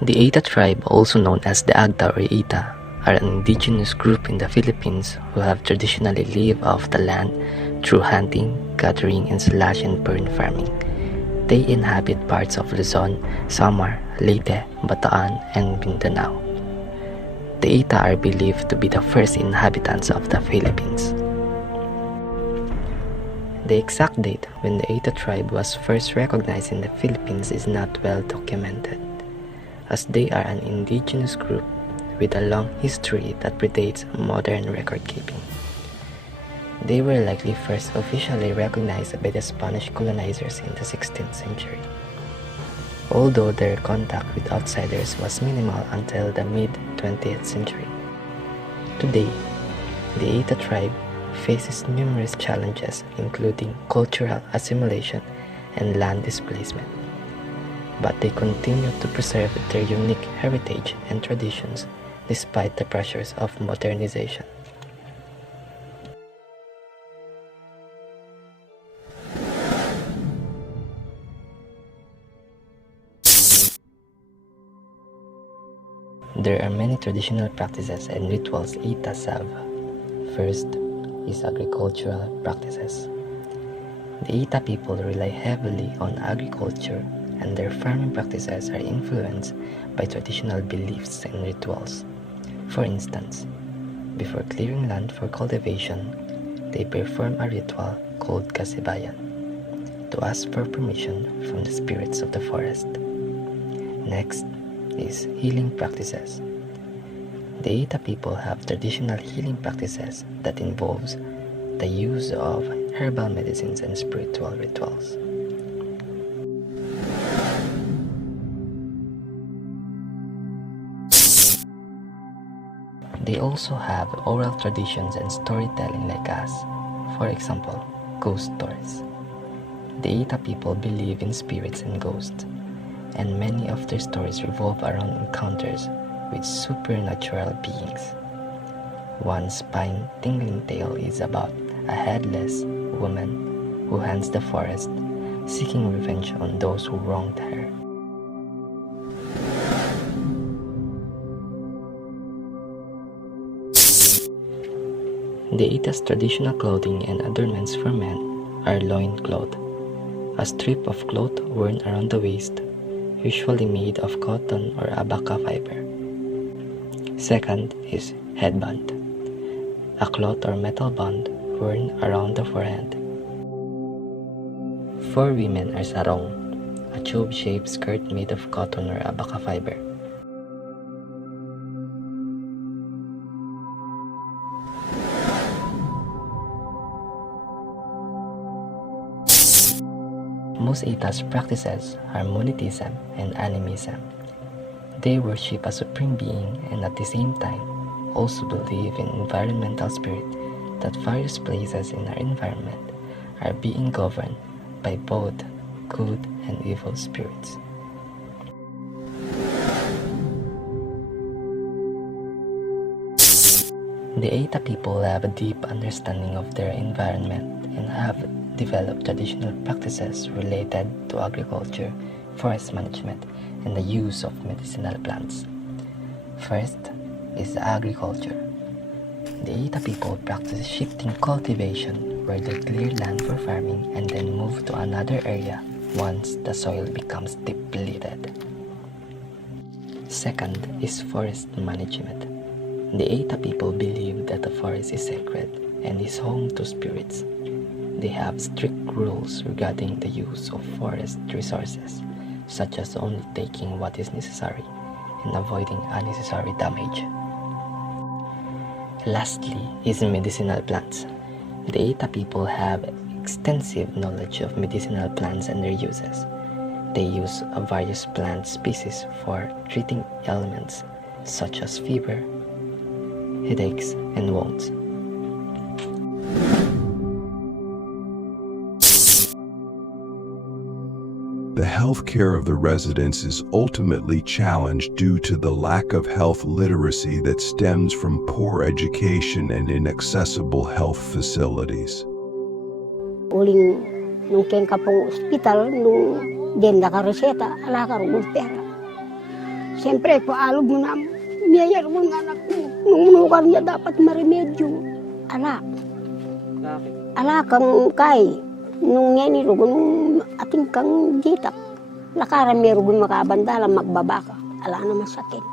The Ita tribe, also known as the Agda or Ita, are an indigenous group in the Philippines who have traditionally lived off the land through hunting, gathering, and slash and burn farming. They inhabit parts of Luzon, Samar, Leyte, Bataan, and Mindanao. The Ita are believed to be the first inhabitants of the Philippines. The exact date when the Ita tribe was first recognized in the Philippines is not well documented, as they are an indigenous group with a long history that predates modern record-keeping. They were likely first officially recognized by the Spanish colonizers in the 16th century, although their contact with outsiders was minimal until the mid-20th century. Today, the Ita tribe faces numerous challenges including cultural assimilation and land displacement, but they continue to preserve their unique heritage and traditions despite the pressures of modernization. There are many traditional practices and rituals Itas have. First is agricultural practices. The Ita people rely heavily on agriculture, and their farming practices are influenced by traditional beliefs and rituals. For instance, before clearing land for cultivation, they perform a ritual called kasibayan to ask for permission from the spirits of the forest. Next is healing practices. The Ita people have traditional healing practices that involves the use of herbal medicines and spiritual rituals. They also have oral traditions and storytelling like us. For example, ghost stories. The Ita people believe in spirits and ghosts, and many of their stories revolve around encounters with supernatural beings. One spine-tingling tale is about a headless woman who hunts the forest, seeking revenge on those who wronged her. The Ita's traditional clothing and adornments for men are loincloth, a strip of cloth worn around the waist, usually made of cotton or abaca fiber. Second is headband, a cloth or metal band worn around the forehead. For women are sarong, a tube-shaped skirt made of cotton or abaca fiber. Most Itas practices are monotheism and animism. They worship a supreme being and at the same time also believe in environmental spirit, that various places in our environment are being governed by both good and evil spirits. The Ita people have a deep understanding of their environment and have developed traditional practices related to agriculture, forest management, and the use of medicinal plants. First is agriculture. The Ita people practice shifting cultivation, where they clear land for farming and then move to another area once the soil becomes depleted. Second is forest management. The Ita people believe that the forest is sacred and is home to spirits. They have strict rules regarding the use of forest resources, such as only taking what is necessary and avoiding unnecessary damage. Lastly is medicinal plants. The Ita people have extensive knowledge of medicinal plants and their uses. They use various plant species for treating ailments such as fever, headaches, and wounds. The health care of the residents is ultimately challenged due to the lack of health literacy that stems from poor education and inaccessible health facilities. Uling nung ken ka pong ospital, nung diyan nakareseta, ala ka rin pera. Siyempre, paalog mo na, mayayar mo ng anak mo. Nung munukar niya dapat maremedyo. Ala. Bakit? Ala kang kay. Nung ngeni rugo, nung ating kang gitak. Lakaran may rugo makabandala, magbabaka. Ala na masakit.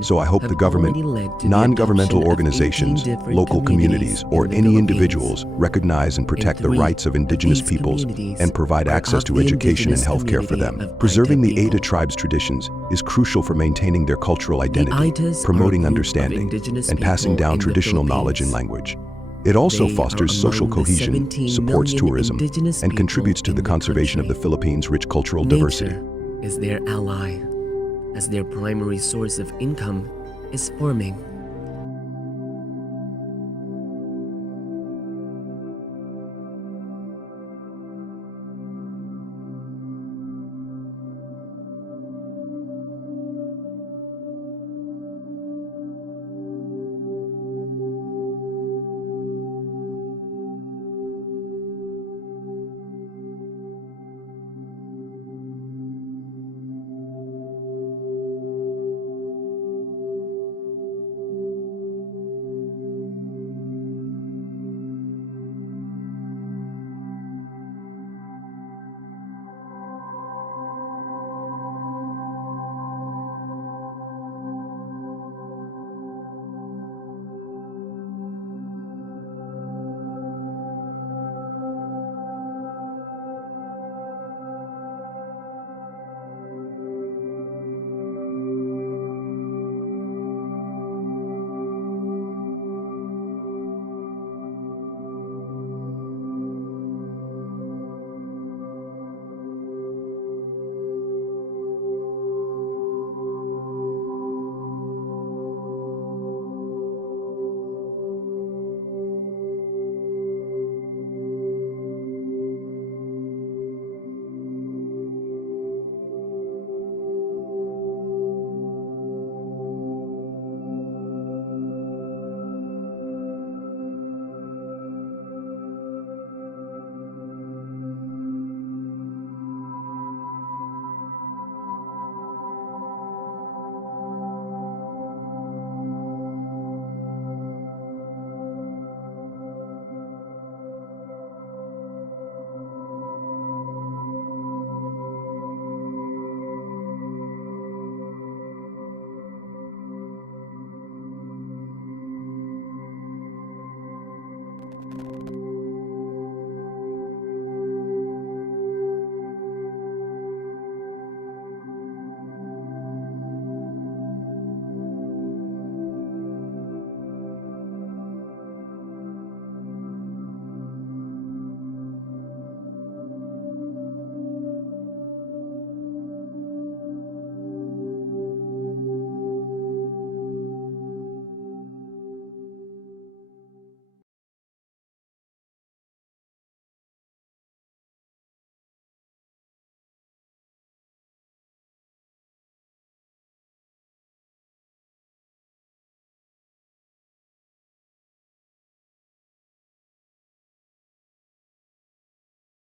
So I hope the government, non-governmental organizations, local communities, or any individuals recognize and protect the rights of indigenous peoples and provide access to education and healthcare for them. Preserving the Ada tribe's traditions is crucial for maintaining their cultural identity, promoting understanding, and passing down traditional knowledge and language. It also fosters social cohesion, supports tourism, and contributes to the conservation of the Philippines' rich cultural diversity. Nature is their ally, as their primary source of income is farming.